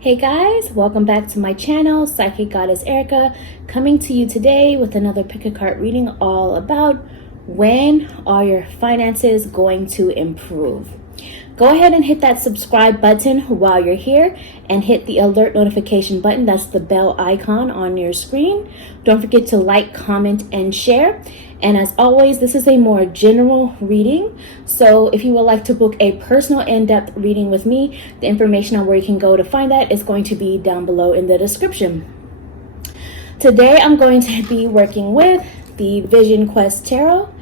Hey guys, welcome back to my channel, Psychic Goddess Erika, coming to you today with another pick a card reading all about when are your finances going to improve. Go ahead and hit that subscribe button while you're here and hit the alert notification button. That's the bell icon on your screen. Don't forget to like, comment, and share. And as always, this is a more general reading. So if you would like to book a personal in-depth reading with me, the information on where you can go to find that is going to be down below in the description. Today, I'm going to be working with the Vision Quest Tarot.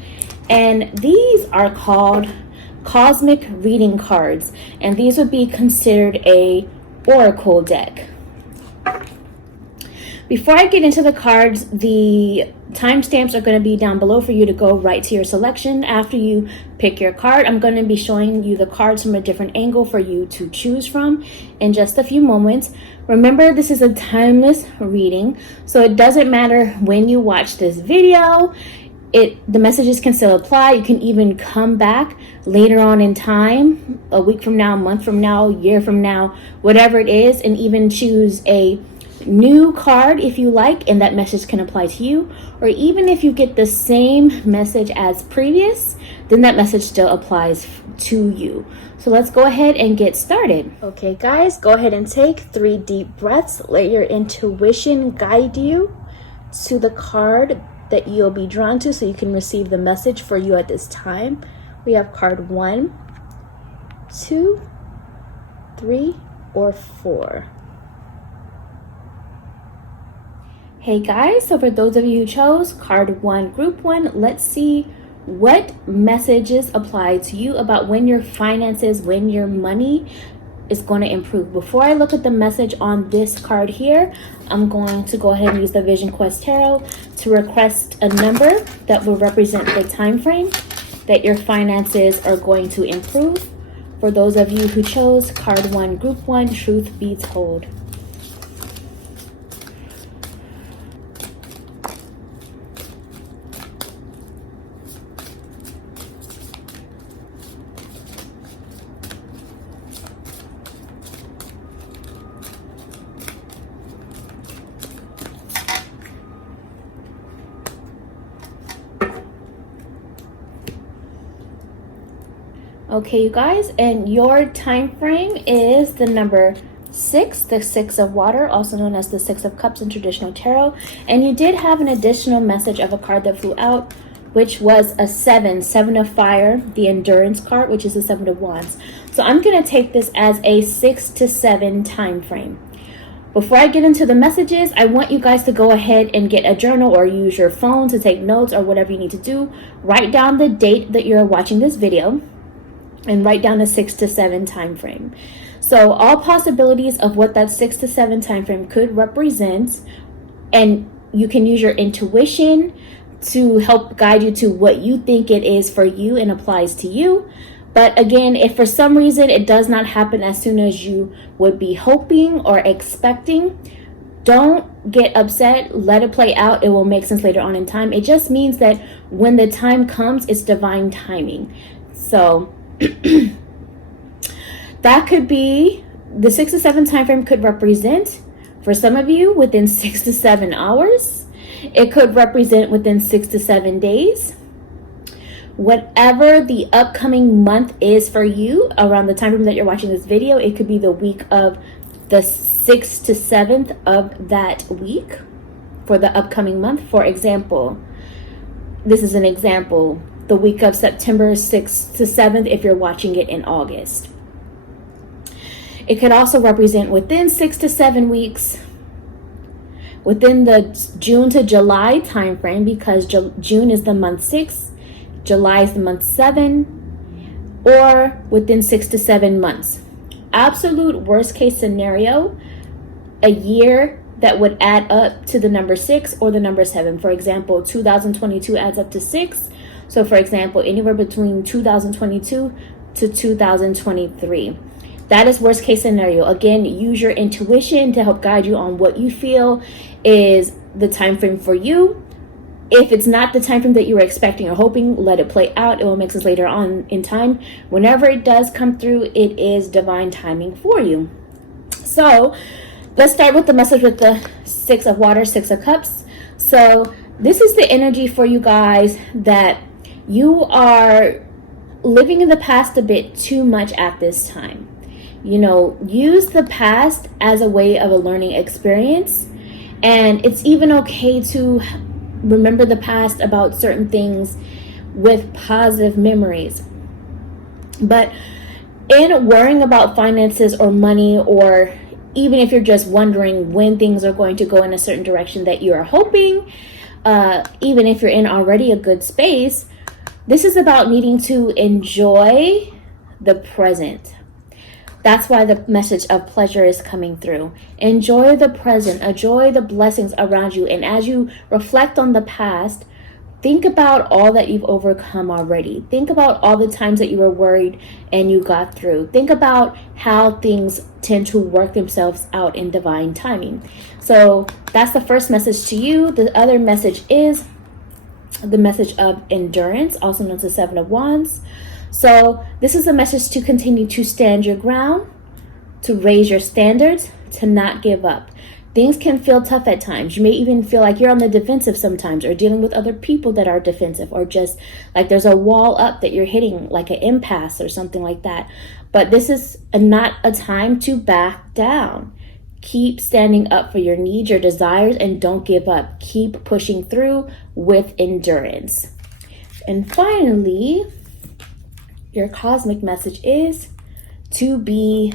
And these are called cosmic reading cards, and these would be considered a oracle deck. Before I get into the cards, the timestamps are going to be down below for you to go right to your selection. After you pick your card, I'm going to be showing you the cards from a different angle for you to choose from in just a few moments. Remember, this is a timeless reading, so it doesn't matter when you watch this video. The messages can still apply. You can even come back later on in time, a week from now, a month from now, a year from now, whatever it is, and even choose a new card if you like, and that message can apply to you. Or even if you get the same message as previous, then that message still applies to you. So let's go ahead and get started. Okay guys, go ahead and take 3 deep breaths. Let your intuition guide you to the card that you'll be drawn to so you can receive the message for you at this time. We have card 1, 2, 3, or 4. Hey guys, so for those of you who chose card 1, group 1, let's see what messages apply to you about when your finances, when your money is going to improve. Before I look at the message on this card here, I'm going to go ahead and use the Vision Quest Tarot to request a number that will represent the time frame that your finances are going to improve. For those of you who chose card 1, group 1, truth be told. Okay, you guys, and your time frame is the number 6, the 6 of water, also known as the 6 of cups in traditional tarot. And you did have an additional message of a card that flew out, which was a 7 of fire, the endurance card, which is the 7 of wands. So I'm going to take this as a 6 to 7 time frame. Before I get into the messages, I want you guys to go ahead and get a journal or use your phone to take notes or whatever you need to do. Write down the date that you're watching this video and write down a 6 to 7 time frame. So all possibilities of what that 6 to 7 time frame could represent, and you can use your intuition to help guide you to what you think it is for you and applies to you. But again, if for some reason it does not happen as soon as you would be hoping or expecting, don't get upset. Let it play out. It will make sense later on in time. It just means that when the time comes, it's divine timing. So that could be the 6 to 7 time frame could represent for some of you within 6 to 7 hours. It could represent within 6 to 7 days. Whatever the upcoming month is for you around the time frame that you're watching this video, it could be the week of the 6th to 7th of that week for the upcoming month. For example, this is an example. The week of September 6th to 7th if you're watching it in August. It could also represent within 6 to 7 weeks, within the June to July time frame, because June is the month 6, July is the month 7, or within 6 to 7 months. Absolute worst case scenario, a year that would add up to the number 6 or the number 7. For example, 2022 adds up to 6. So for example, anywhere between 2022 to 2023. That is worst case scenario. Again, use your intuition to help guide you on what you feel is the time frame for you. If it's not the time frame that you were expecting or hoping, let it play out. It will make sense later on in time. Whenever it does come through, it is divine timing for you. So let's start with the message with the Six of Water, Six of Cups. So this is the energy for you guys that you are living in the past a bit too much at this time. You know, use the past as a way of a learning experience. And it's even okay to remember the past about certain things with positive memories. But in worrying about finances or money, or even if you're just wondering when things are going to go in a certain direction that you are hoping, even if you're in already a good space, this is about needing to enjoy the present. That's why the message of pleasure is coming through. Enjoy the present, enjoy the blessings around you. And as you reflect on the past, think about all that you've overcome already. Think about all the times that you were worried and you got through. Think about how things tend to work themselves out in divine timing. So that's the first message to you. The other message is the message of endurance, also known as the Seven of Wands. So this is a message to continue to stand your ground, to raise your standards, to not give up. Things can feel tough at times. You may even feel like you're on the defensive sometimes, or dealing with other people that are defensive, or just like there's a wall up that you're hitting, like an impasse or something like that. But this is not a time to back down. Keep standing up for your needs, your desires, and don't give up. Keep pushing through with endurance. And finally, your cosmic message is to be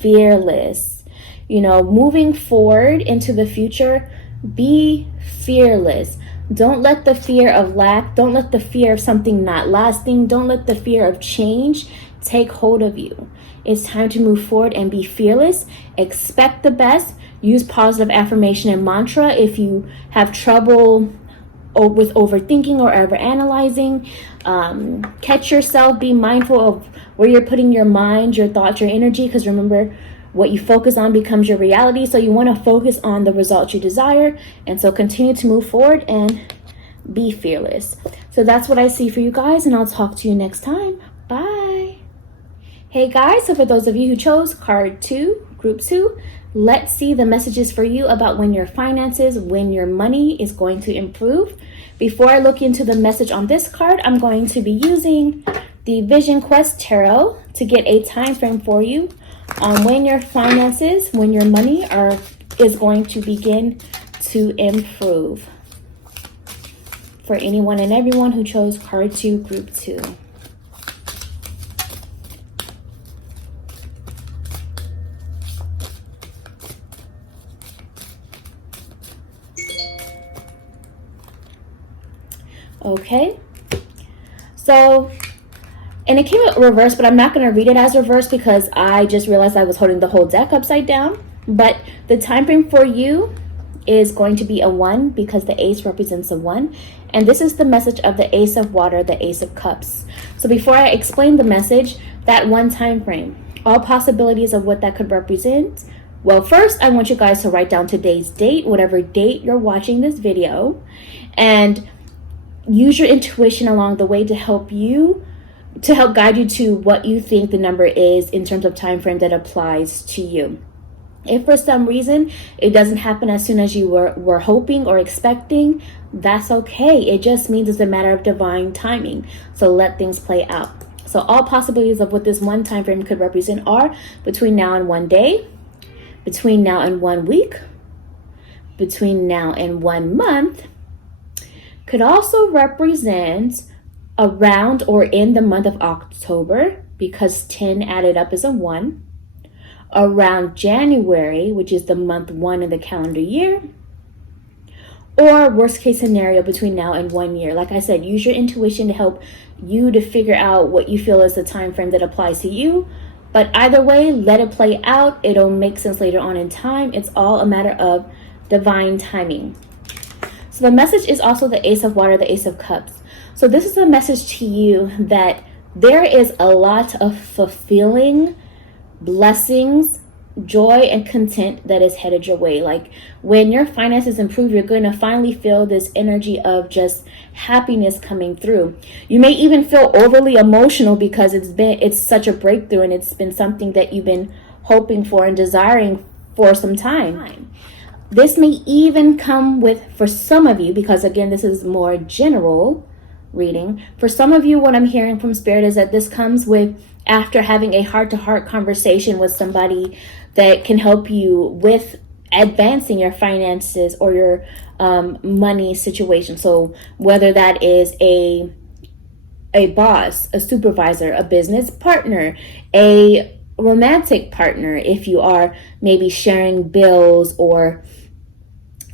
fearless. You know, moving forward into the future, be fearless. Don't let the fear of lack, don't let the fear of something not lasting, don't let the fear of change take hold of you. It's time to move forward and be fearless. Expect the best. Use positive affirmation and mantra if you have trouble with overthinking or overanalyzing. Catch yourself. Be mindful of where you're putting your mind, your thoughts, your energy, because remember, what you focus on becomes your reality. So you want to focus on the results you desire. And so continue to move forward and be fearless. So that's what I see for you guys, and I'll talk to you next time. Bye. Hey guys, so for those of you who chose card 2, group 2, let's see the messages for you about when your finances, when your money is going to improve. Before I look into the message on this card, I'm going to be using the Vision Quest Tarot to get a time frame for you on when your finances, when your money is going to begin to improve. For anyone and everyone who chose card 2, group 2. Okay, so, and it came out reverse, but I'm not going to read it as reverse because I just realized I was holding the whole deck upside down. But the time frame for you is going to be a 1 because the ace represents a 1. And this is the message of the Ace of Water, the Ace of Cups. So before I explain the message, that 1 time frame, all possibilities of what that could represent. Well, first, I want you guys to write down today's date, whatever date you're watching this video, and use your intuition along the way to help guide you to what you think the number is in terms of time frame that applies to you. If for some reason it doesn't happen as soon as you were hoping or expecting, that's okay. It just means it's a matter of divine timing. So let things play out. So all possibilities of what this 1 time frame could represent are between now and 1 day, between now and 1 week, between now and 1 month. Could also represent around or in the month of October, because 10 added up is a 1. Around January, which is the month 1 in the calendar year. Or worst case scenario, between now and 1 year. Like I said, use your intuition to help you to figure out what you feel is the time frame that applies to you. But either way, let it play out. It'll make sense later on in time. It's all a matter of divine timing. So the message is also the Ace of Water, the Ace of Cups. So this is a message to you that there is a lot of fulfilling blessings, joy, and content that is headed your way. Like when your finances improve, you're going to finally feel this energy of just happiness coming through. You may even feel overly emotional because it's such a breakthrough, and it's been something that you've been hoping for and desiring for some time. This may even come with, for some of you, because again, this is more general reading. For some of you, what I'm hearing from Spirit is that this comes with after having a heart-to-heart conversation with somebody that can help you with advancing your finances or your money situation. So whether that is a boss, a supervisor, a business partner, a romantic partner, if you are maybe sharing bills or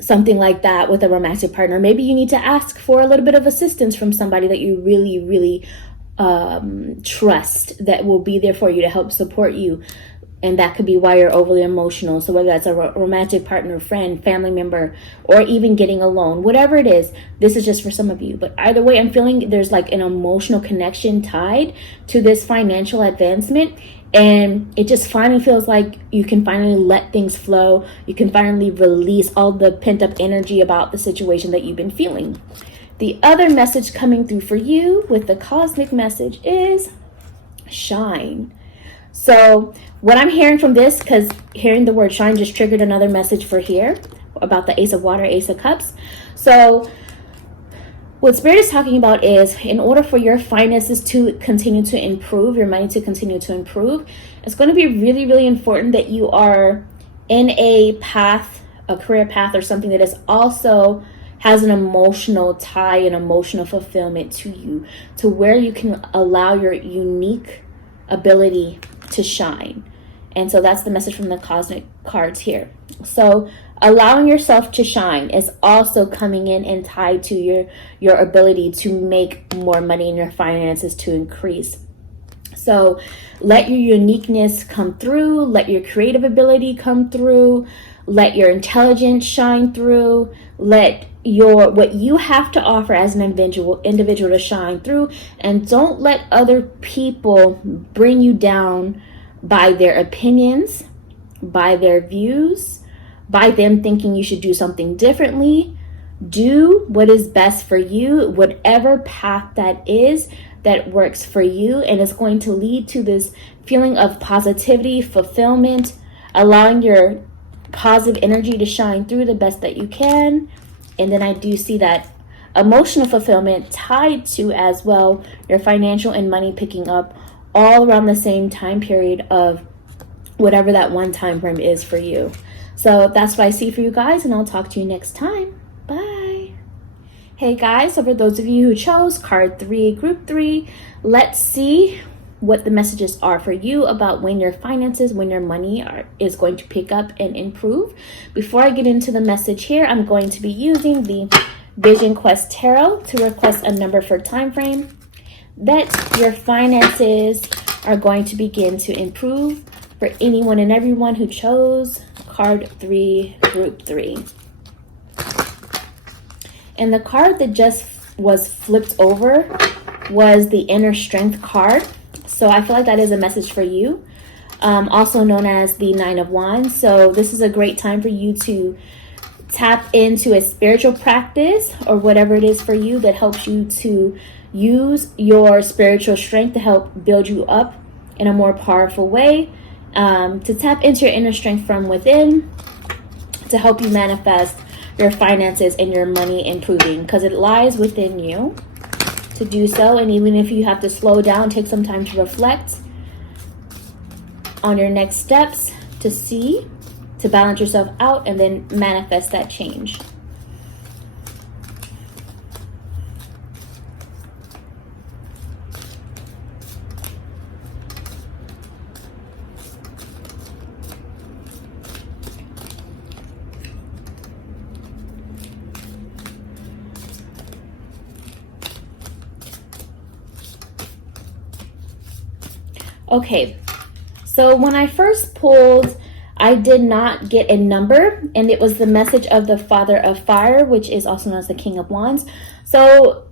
something like that with a romantic partner. Maybe you need to ask for a little bit of assistance from somebody that you really, really trust, that will be there for you to help support you. And that could be why you're overly emotional. So whether that's a romantic partner, friend, family member, or even getting a loan, whatever it is, this is just for some of you. But either way, I'm feeling there's like an emotional connection tied to this financial advancement. And it just finally feels like you can finally let things flow. You can finally release all the pent up energy about the situation that you've been feeling. The other message coming through for you with the cosmic message is shine. So what I'm hearing from this, because hearing the word shine just triggered another message for here about the Ace of Water, Ace of Cups. So what Spirit is talking about is, in order for your finances to continue to improve, your money to continue to improve, it's going to be really, really important that you are in a path, a career path, or something that is also has an emotional tie and emotional fulfillment to you, to where you can allow your unique ability to shine. And so that's the message from the cosmic cards here. So allowing yourself to shine is also coming in and tied to your ability to make more money in your finances to increase. So let your uniqueness come through, let your creative ability come through, let your intelligence shine through, let what you have to offer as an individual to shine through, and don't let other people bring you down by their opinions, by their views, by them thinking you should do something differently. Do what is best for you, whatever path that is that works for you, and it's going to lead to this feeling of positivity, fulfillment, allowing your positive energy to shine through the best that you can. And then I do see that emotional fulfillment tied to as well your financial and money picking up all around the same time period of whatever that one time frame is for you. So that's what I see for you guys, and I'll talk to you next time. Bye. Hey guys, so for those of you who chose card 3, group 3, let's see what the messages are for you about when your finances, when your money is going to pick up and improve. Before I get into the message here, I'm going to be using the Vision Quest Tarot to request a number for time frame that your finances are going to begin to improve for anyone and everyone who chose card 3, group 3. And the card that just was flipped over was the Inner Strength card. So I feel like that is a message for you, also known as the 9 of Wands. So this is a great time for you to tap into a spiritual practice or whatever it is for you that helps you to use your spiritual strength to help build you up in a more powerful way, to tap into your inner strength from within to help you manifest your finances and your money improving, because it lies within you to do so. And even if you have to slow down, take some time to reflect on your next steps, to balance yourself out and then manifest that change. Okay, so when I first pulled, I did not get a number, and it was the message of the Father of Fire, which is also known as the King of Wands. So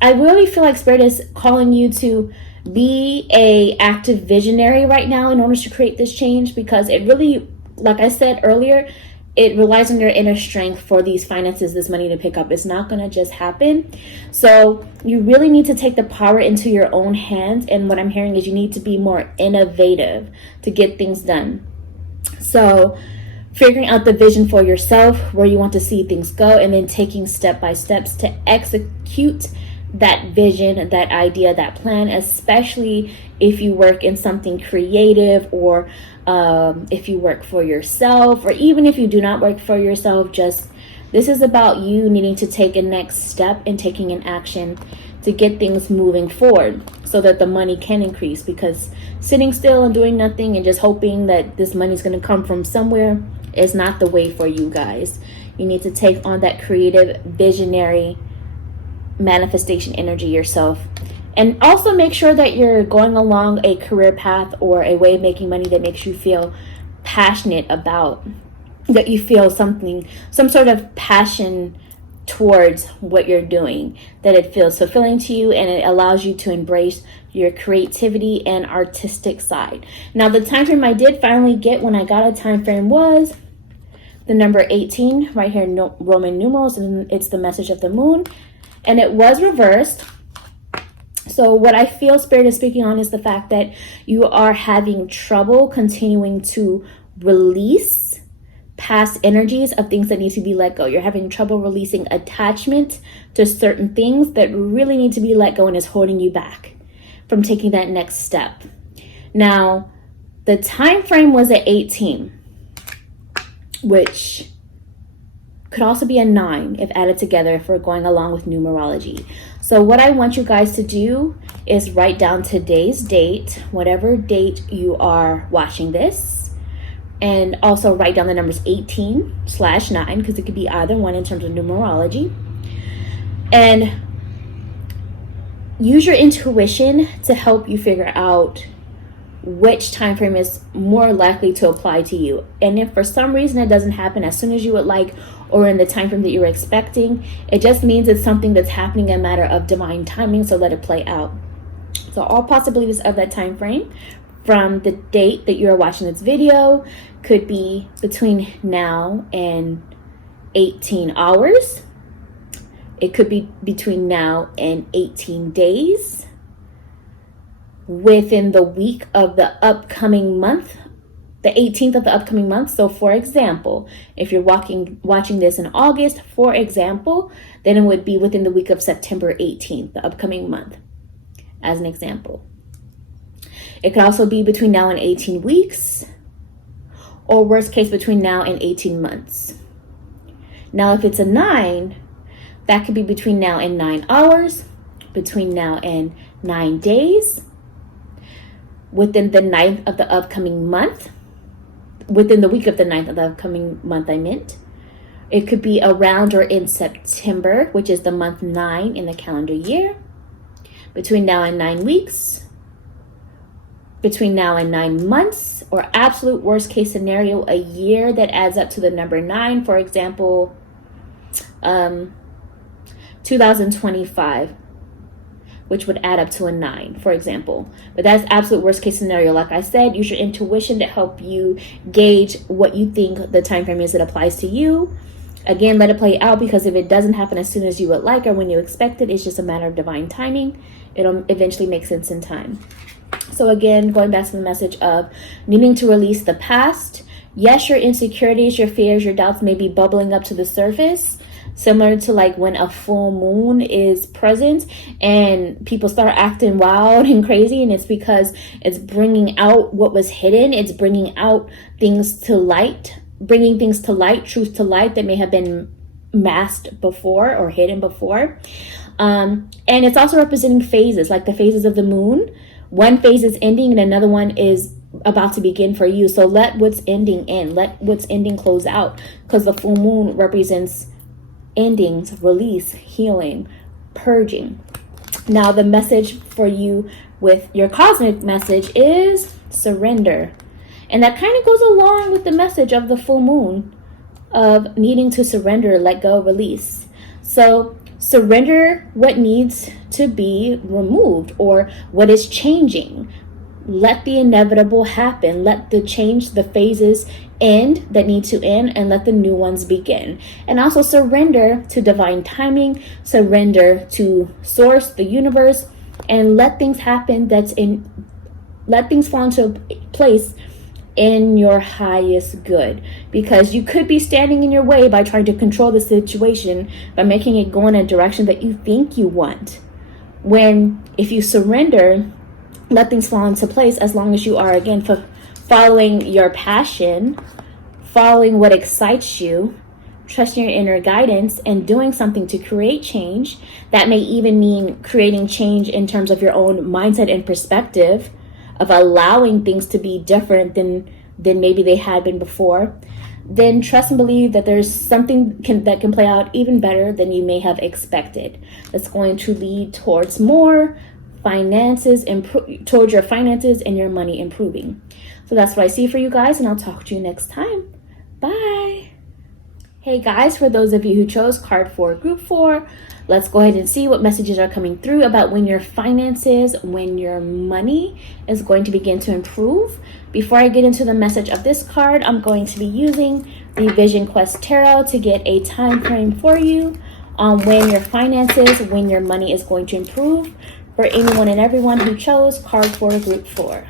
I really feel like Spirit is calling you to be a active visionary right now in order to create this change, because it really, like I said earlier, it relies on your inner strength for these finances, this money to pick up. It's not going to just happen. So you really need to take the power into your own hands. And what I'm hearing is you need to be more innovative to get things done. So figuring out the vision for yourself, where you want to see things go, and then taking step by steps to execute that vision, that idea, that plan, especially if you work in something creative, or if you work for yourself, or even if you do not work for yourself. Just, this is about you needing to take a next step and taking an action to get things moving forward so that the money can increase, because sitting still and doing nothing and just hoping that this money is going to come from somewhere is not the way for you guys. You need to take on that creative, visionary manifestation energy yourself. And also make sure that you're going along a career path or a way of making money that makes you feel passionate about, that you feel some sort of passion towards what you're doing, that it feels fulfilling to you and it allows you to embrace your creativity and artistic side. Now, the time frame I did finally get when I got a time frame was the number 18 right here, Roman numerals, and it's the message of the moon, and it was reversed. So what I feel Spirit is speaking on is the fact that you are having trouble continuing to release past energies of things that need to be let go. You're having trouble releasing attachment to certain things that really need to be let go and is holding you back from taking that next step. Now, the time frame was at 18, which could also be a 9 if added together, if we're going along with numerology. So what I want you guys to do is write down today's date, whatever date you are watching this, and also write down the numbers 18/9, because it could be either one in terms of numerology. And use your intuition to help you figure out which time frame is more likely to apply to you. And if for some reason it doesn't happen as soon as you would like, or in the time frame that you were expecting, it just means it's something that's happening, a matter of divine timing, so let it play out. So all possibilities of that time frame from the date that you're watching this video could be between now and 18 hours. It could be between now and 18 days, within the week of the upcoming month, the 18th of the upcoming month. So for example, if you're watching this in August, for example, then it would be within the week of September 18th, the upcoming month, as an example. It could also be between now and 18 weeks, or worst case, between now and 18 months. Now, if it's a 9, that could be between now and 9 hours, between now and 9 days, within the 9th of the upcoming month, within the week of the 9th of the upcoming month, I meant. It could be around or in September, which is the month 9 in the calendar year, between now and 9 weeks, between now and 9 months, or absolute worst case scenario, a year that adds up to the number 9. For example, 2025, which would add up to a 9, for example. But that's absolute worst case scenario. Like I said, use your intuition to help you gauge what you think the time frame is that applies to you. Again, let it play out, because if it doesn't happen as soon as you would like or when you expect it, it's just a matter of divine timing. It'll eventually make sense in time. So again, going back to the message of needing to release the past. Yes, your insecurities, your fears, your doubts may be bubbling up to the surface, similar to like when a full moon is present and people start acting wild and crazy, and it's because it's bringing out what was hidden. It's bringing out things to light, bringing things to light, truth to light that may have been masked before or hidden before. And it's also representing phases, like the phases of the moon. One phase is ending and another one is about to begin for you. So let what's ending in, let what's ending close out, because the full moon represents endings, release, healing, purging. Now the message for you with your cosmic message is surrender. And that kind of goes along with the message of the full moon of needing to surrender, let go, release. So surrender what needs to be removed or what is changing. Let the inevitable happen. Let the change, the phases end that need to end, and let the new ones begin. And also surrender to divine timing, surrender to source, the universe, and let things happen let things fall into place in your highest good, because you could be standing in your way by trying to control the situation by making it go in a direction that you think you want. When if you surrender, let things fall into place, as long as you are, again, following your passion, following what excites you, trusting your inner guidance, and doing something to create change. That may even mean creating change in terms of your own mindset and perspective, of allowing things to be different than maybe they had been before. Then trust and believe that there's something that can play out even better than you may have expected. That's going to lead towards more finances, towards your finances and your money improving. So that's what I see for you guys, and I'll talk to you next time. Bye. Hey guys, for those of you who chose card 4, group 4, let's go ahead and see what messages are coming through about when your finances, when your money is going to begin to improve. Before I get into the message of this card, I'm going to be using the Vision Quest Tarot to get a time frame for you on when your finances, when your money is going to improve, for anyone and everyone who chose card 4, group 4.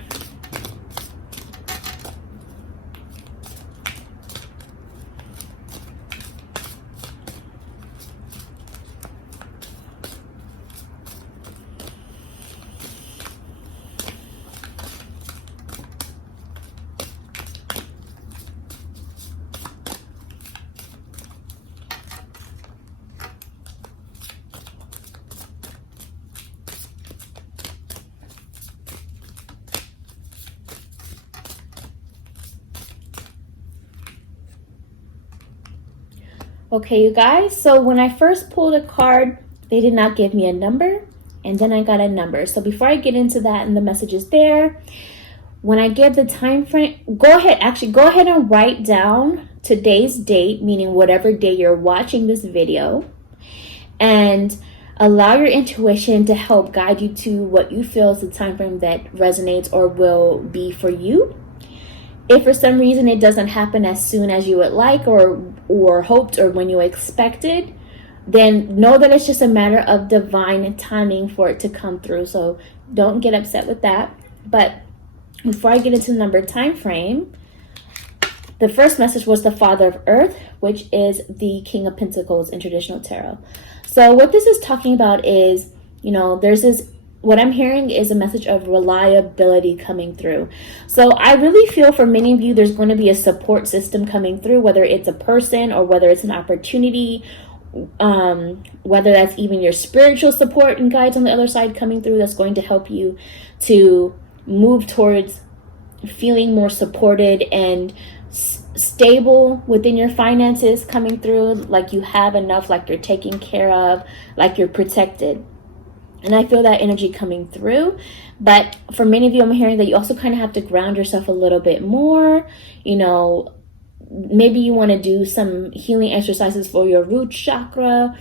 Okay, you guys, so when I first pulled a card, they did not give me a number, and then I got a number. So before I get into that and the messages there, when I give the time frame, go ahead and write down today's date, meaning whatever day you're watching this video, and allow your intuition to help guide you to what you feel is the time frame that resonates or will be for you. If for some reason it doesn't happen as soon as you would like or hoped or when you expected, then know that it's just a matter of divine timing for it to come through. So don't get upset with that. But before I get into the number time frame, the first message was the Father of Earth, which is the King of Pentacles in traditional tarot. So what this is talking about is, what I'm hearing is a message of reliability coming through. So I really feel for many of you, there's going to be a support system coming through, whether it's a person or whether it's an opportunity, whether that's even your spiritual support and guides on the other side coming through, that's going to help you to move towards feeling more supported and stable within your finances coming through, like you have enough, like you're taken care of, like you're protected. And I feel that energy coming through. But for many of you, I'm hearing that you also kind of have to ground yourself a little bit more. Maybe you want to do some healing exercises for your root chakra,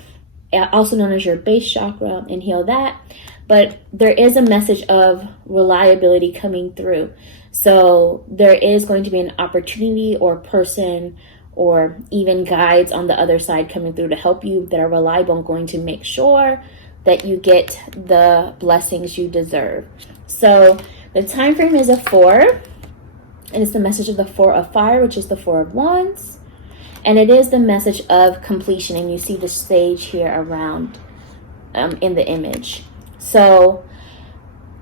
also known as your base chakra, and heal that. But there is a message of reliability coming through. So there is going to be an opportunity or person or even guides on the other side coming through to help you that are reliable and going to make sure that you get the blessings you deserve. So the time frame is a 4, and it's the message of the 4 of Fire, which is the 4 of Wands, and it is the message of completion. And you see the sage here around in the image. So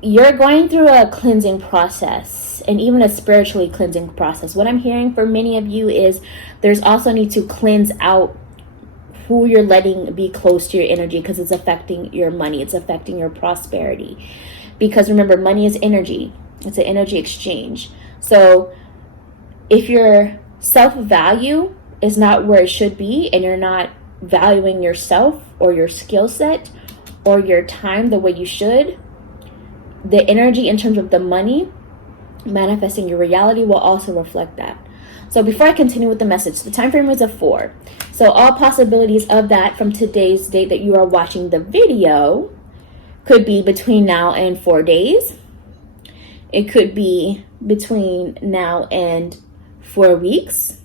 you're going through a cleansing process, and even a spiritually cleansing process. What I'm hearing for many of you is there's also need to cleanse out who you're letting be close to your energy, because it's affecting your money, it's affecting your prosperity. Because remember, money is energy, it's an energy exchange. So if your self-value is not where it should be, and you're not valuing yourself or your skill set or your time the way you should, the energy in terms of the money manifesting your reality will also reflect that. So before I continue with the message, the time frame is a 4. So all possibilities of that from today's date that you are watching the video could be between now and 4 days. It could be between now and 4 weeks.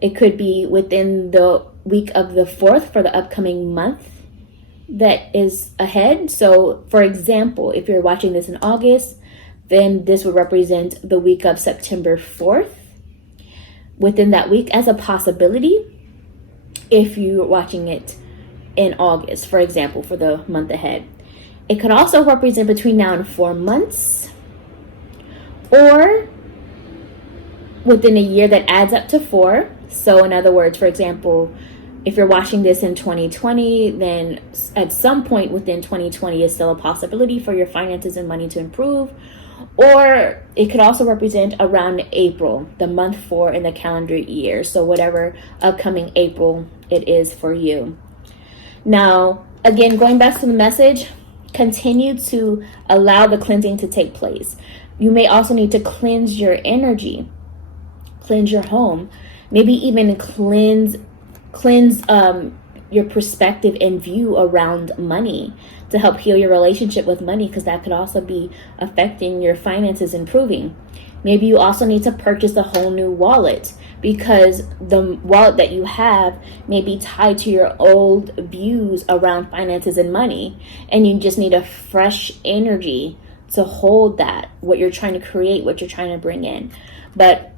It could be within the week of the 4th for the upcoming month that is ahead. So for example, if you're watching this in August, then this would represent the week of September 4th. Within that week as a possibility, if you're watching it in August, for example, for the month ahead. It could also represent between now and 4 months, or within a year that adds up to 4. So in other words, for example, if you're watching this in 2020, then at some point within 2020 is still a possibility for your finances and money to improve. Or it could also represent around April, the month 4 in the calendar year. So whatever upcoming April it is for you. Now, again, going back to the message, continue to allow the cleansing to take place. You may also need to cleanse your energy, cleanse your home, maybe even cleanse your perspective and view around money to help heal your relationship with money, because that could also be affecting your finances improving. Maybe you also need to purchase a whole new wallet, because the wallet that you have may be tied to your old views around finances and money, and you just need a fresh energy to hold that, what you're trying to create, what you're trying to bring in. But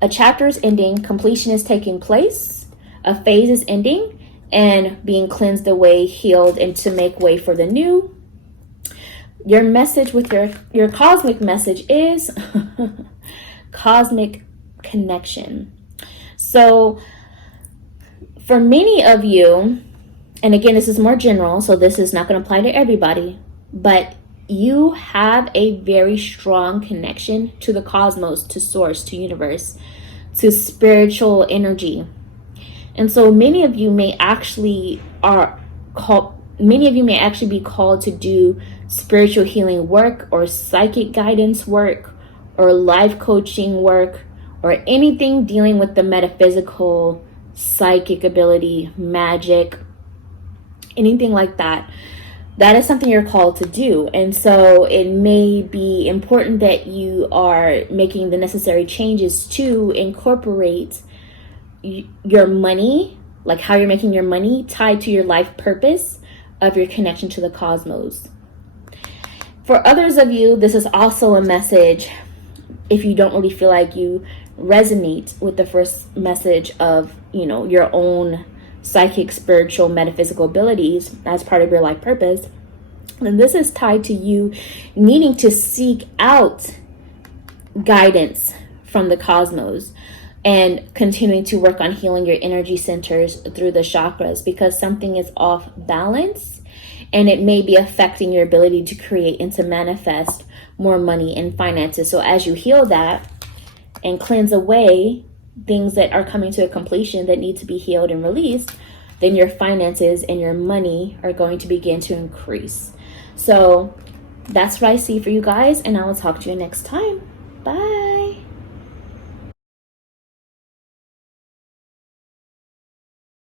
a chapter is ending, completion is taking place, a phase is ending, and being cleansed away, healed, and to make way for the new. Your message with your cosmic message is cosmic connection. So for many of you, and again, this is more general, so this is not going to apply to everybody, but you have a very strong connection to the cosmos, to source, to universe, to spiritual energy. And so many of you may actually be called to do spiritual healing work, or psychic guidance work, or life coaching work, or anything dealing with the metaphysical, psychic ability, magic, anything like that. That is something you're called to do. And so it may be important that you are making the necessary changes to incorporate your money, like how you're making your money, tied to your life purpose of your connection to the cosmos. For others of you, this is also a message if you don't really feel like you resonate with the first message of, your own psychic, spiritual, metaphysical abilities as part of your life purpose. And this is tied to you needing to seek out guidance from the cosmos and continuing to work on healing your energy centers through the chakras, because something is off balance and it may be affecting your ability to create and to manifest more money and finances. So as you heal that and cleanse away things that are coming to a completion that need to be healed and released, then your finances and your money are going to begin to increase. So that's what I see for you guys, and I will talk to you next time. Bye.